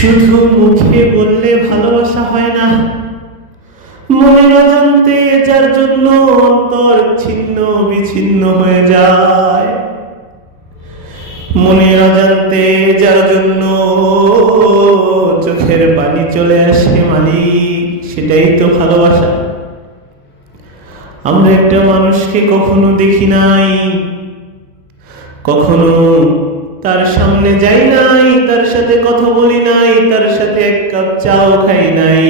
শুধু মুখে বললে ভালোবাসা হয় না, মনের অজান্তে যার জন্য অন্তর ছিন্ন বিচ্ছিন্ন হয়ে যায়, মনের অজান্তে যার জন্য চোখের পানি চলে আসে মালিক, সেটাই তো ভালোবাসা। আমরা একটা মানুষকে কখনো দেখি নাই, কখনো তার সামনে যাই নাই, তার সাথে কথা বলি নাই, তার সাথে এক কাপ চাও খাই নাই,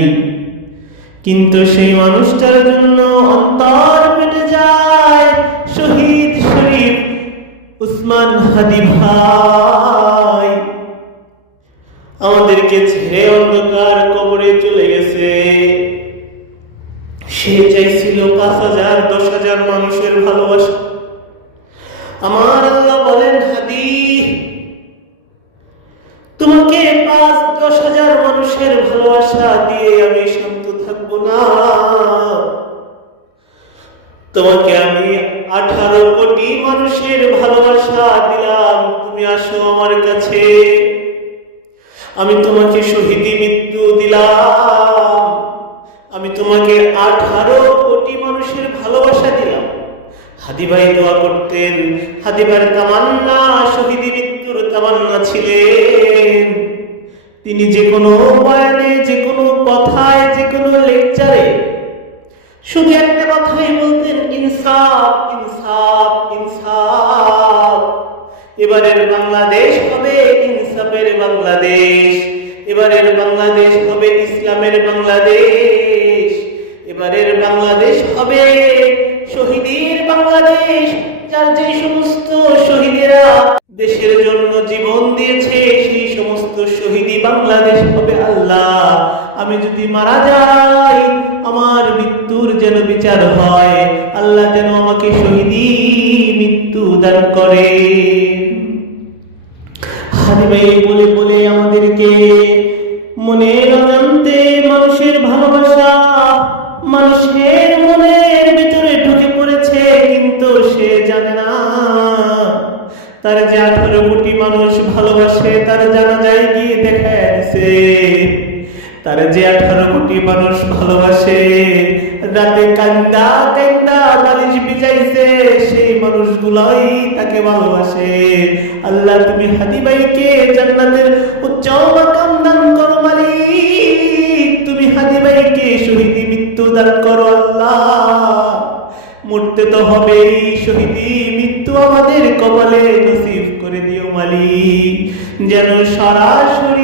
কিন্তু সেই মানুষটার জন্য অন্তর ফেটে যায়। শহীদ শরীফ উসমান হাদি ভাই আমাদেরকে ছেড়ে অন্ধকার কবরে চলে গেছে। সে চাইছিল ৫,০০০ ১০,০০০ মানুষের ভালোবাসা। আমার আল্লাহ বলেন, হাদি তোমাকে ৫-১০,০০০ মানুষের ভালোবাসা দিয়ে আমি শান্ত থাকবো না, তোমাকে আমি ১৮ কোটি মানুষের ভালোবাসা দিলাম। তুমি আসো আমার কাছে, আমি তোমাকে শহীদি মৃত্যু দিলাম, আমি তোমাকে ১৮ কোটি মানুষের ভালোবাসা দিলাম। হাদি ভাই দোয়া করতেন, হাদি ভাইয়ের তামান্না শহীদি মৃত্যুর তামান্না ছিলেন। তিনি যে কোনো বয়ানে, যে কোনো কথায়, যে কোনো লেকচারে শুধু একটা কথাই বলতেন, ইনসাফ ইনসাফ ইনসাফ। এবারের বাংলাদেশ হবে ইনসাফের বাংলাদেশ, এবারের বাংলাদেশ হবে ইসলামের বাংলাদেশ, এবারের বাংলাদেশ হবে শহীদের বাংলাদেশ। যার যে সমস্ত শহীদেরা দেশের জন্য জীবন দিয়েছে, সেই সমস্ত শহীদি বাংলাদেশ হবে। আল্লাহ, আমি যদি মারা যাই, আমার মৃত্যুর যেন বিচার হয়, আল্লাহ যেন আমাকে শহীদি মৃত্যু দান করে। হাদি ভাই বলে বলে আমাদেরকে মনের অজান্তে মানুষের ভালোবাসা মানুষের মনের ভিতরে ঢুকে পড়েছে, কিন্তু সে জানে না তার যে ১৮ কোটি মানুষ ভালোবাসে, তার জানাজায় গিয়ে দেখা দিছে। তার যে ১৮ কোটি মানুষ ভালোবাসে, রাতে কান্দা কান্দা বালিশ ভিজাইছে, সেই মানুষগুলাই তাকে ভালোবাসে। আল্লাহ, তুমি হাদি ভাইকে জান্নাতের উচ্চ মাকাম দান করো মালিক, তুমি হাদি ভাইকে শহীদি মৃত্যু দান করো। আল্লাহ, মরতে তো হবেই, শহীদি মৃত্যু আমাদের কপালে নসিব করে দিও মালিক, যেন সরাসরি